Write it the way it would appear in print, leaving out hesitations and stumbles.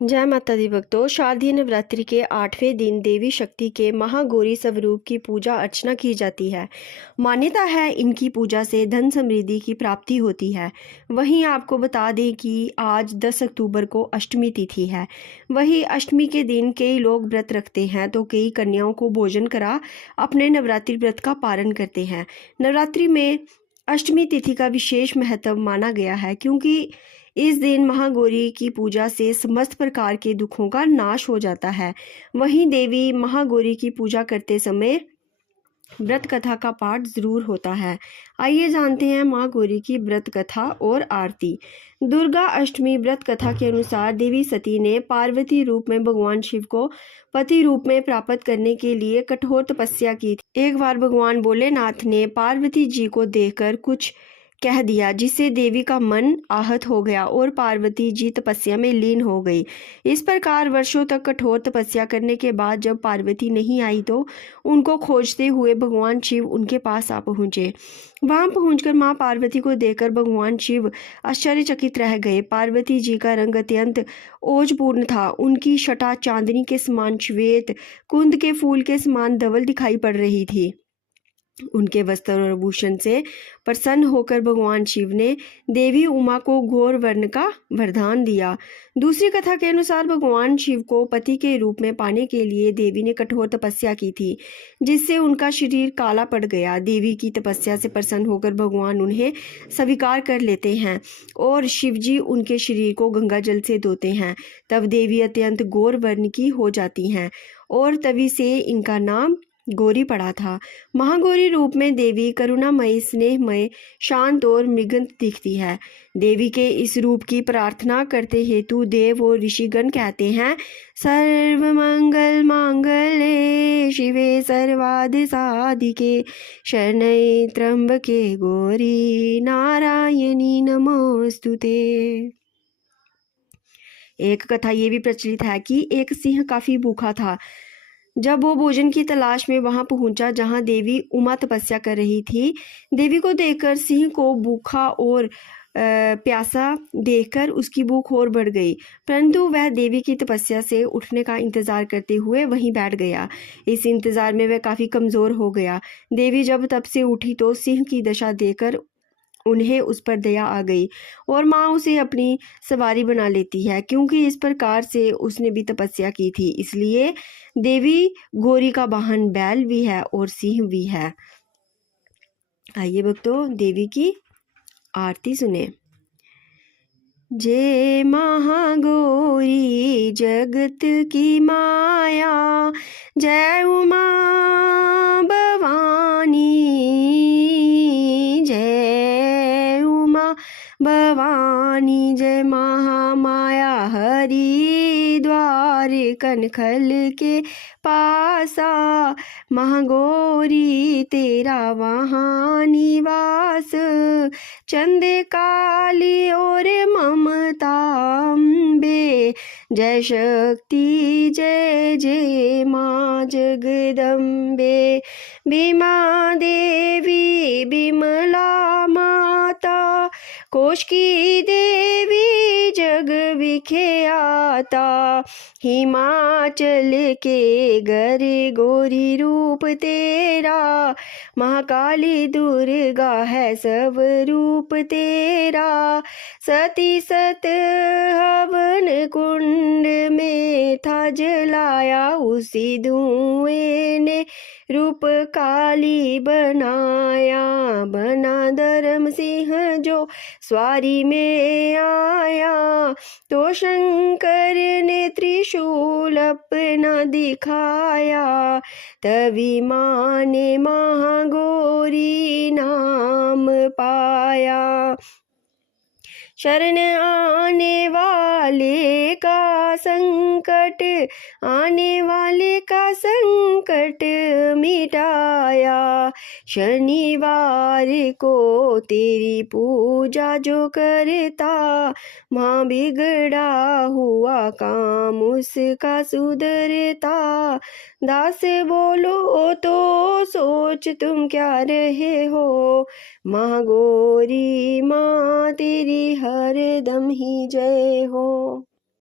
जय माता दी भक्तों, शारदीय नवरात्रि के 8वें दिन देवी शक्ति के महागौरी स्वरूप की पूजा अर्चना की जाती है। मान्यता है इनकी पूजा से धन समृद्धि की प्राप्ति होती है। वहीं आपको बता दें कि आज 10 अक्टूबर को अष्टमी तिथि है। वहीं अष्टमी के दिन कई लोग व्रत रखते हैं तो कई कन्याओं को भोजन करा अपने नवरात्रि व्रत का पारण करते हैं। नवरात्रि में अष्टमी तिथि का विशेष महत्व माना गया है क्योंकि इस दिन महागौरी की पूजा से समस्त प्रकार के दुखों का नाश हो जाता है। वहीं देवी महागौरी की पूजा करते समय व्रत कथा का पाठ जरूर होता है। आइए जानते हैं माँ गौरी की व्रत कथा और आरती। दुर्गा अष्टमी व्रत कथा के अनुसार देवी सती ने पार्वती रूप में भगवान शिव को पति रूप में प्राप्त करने के लिए कठोर तपस्या की थी। एक बार भगवान भोलेनाथ ने पार्वती जी को देखकर कुछ कह दिया जिससे देवी का मन आहत हो गया और पार्वती जी तपस्या में लीन हो गई। इस प्रकार वर्षों तक कठोर तपस्या करने के बाद जब पार्वती नहीं आई तो उनको खोजते हुए भगवान शिव उनके पास आ पहुंचे। वहां पहुंचकर मां पार्वती को देखकर भगवान शिव आश्चर्यचकित रह गए। पार्वती जी का रंग अत्यंत ओजपूर्ण था। उनकी शटा चांदनी के समान श्वेत, कुंद के फूल के समान धवल दिखाई पड़ रही थी। उनके वस्त्र और आभूषण से प्रसन्न होकर भगवान शिव ने देवी उमा को घोर वर्ण का वरदान दिया। दूसरी कथा के अनुसार भगवान शिव को पति के रूप में पाने के लिए देवी ने कठोर तपस्या की थी जिससे उनका शरीर काला पड़ गया। देवी की तपस्या से प्रसन्न होकर भगवान उन्हें स्वीकार कर लेते हैं और शिव जी उनके शरीर को गंगा जल से धोते हैं। तब देवी अत्यंत घोर वर्ण की हो जाती हैं और तभी से इनका नाम गौरी पड़ा था। महागौरी रूप में देवी करुणामयी, स्नेहमय, शांत और मृगंत दिखती है। देवी के इस रूप की प्रार्थना करते हेतु देव और ऋषिगण कहते हैं, सर्वमंगल मांगल्ये शिवे सर्वार्थ साधिके शरण्ये त्र्यंबके गौरी नारायणी नमोस्तुते। एक कथा ये भी प्रचलित है कि एक सिंह काफी भूखा था। जब वो भोजन की तलाश में वहां पहुंचा जहां देवी उमा तपस्या कर रही थी, देवी को देखकर सिंह को भूखा और प्यासा देखकर उसकी भूख और बढ़ गई, परंतु वह देवी की तपस्या से उठने का इंतजार करते हुए वहीं बैठ गया। इस इंतजार में वह काफी कमजोर हो गया। देवी जब तब से उठी तो सिंह की दशा देखकर उन्हें उस पर दया आ गई और माँ उसे अपनी सवारी बना लेती है क्योंकि इस प्रकार से उसने भी तपस्या की थी। इसलिए देवी गौरी का वाहन बैल भी है और सिंह भी है। आइए भक्तों देवी की आरती सुने। जय महागौरी जगत की माया, जय उमा भवानी, जय उमा भवानी, जय महामाया हरिद्वार कनखल के पासा, महागौरी तेरा वहाँ निवास, चंद काली और ममता अम्बे, जय शक्ति जय जय माँ जगदम्बे, बीमा देवी बिमला माता, कोश की देवी जग विख्याता, हिमाचल के गर गौरी रूप तेरा, महाकाली दुर्गा है सब रूप तेरा, सती सत हवन कुंड में था जलाया, उसी धुएं ने रूप काली बनाया, बना धर्म सिंह जो स्वारी में आया, तो शंकर ने त्रिशूल अपना दिखाया, तभी माँ ने महागौरी नाम पाया। शरण आने वाले का संकट, आने वाले का संकट मिटाया, शनिवार को तेरी पूजा जो करता, माँ बिगड़ा हुआ काम उसका सुधरता, दास बोलो तो सोच तुम क्या रहे हो, माँ गौरी माँ तेरी हर दम ही जय हो।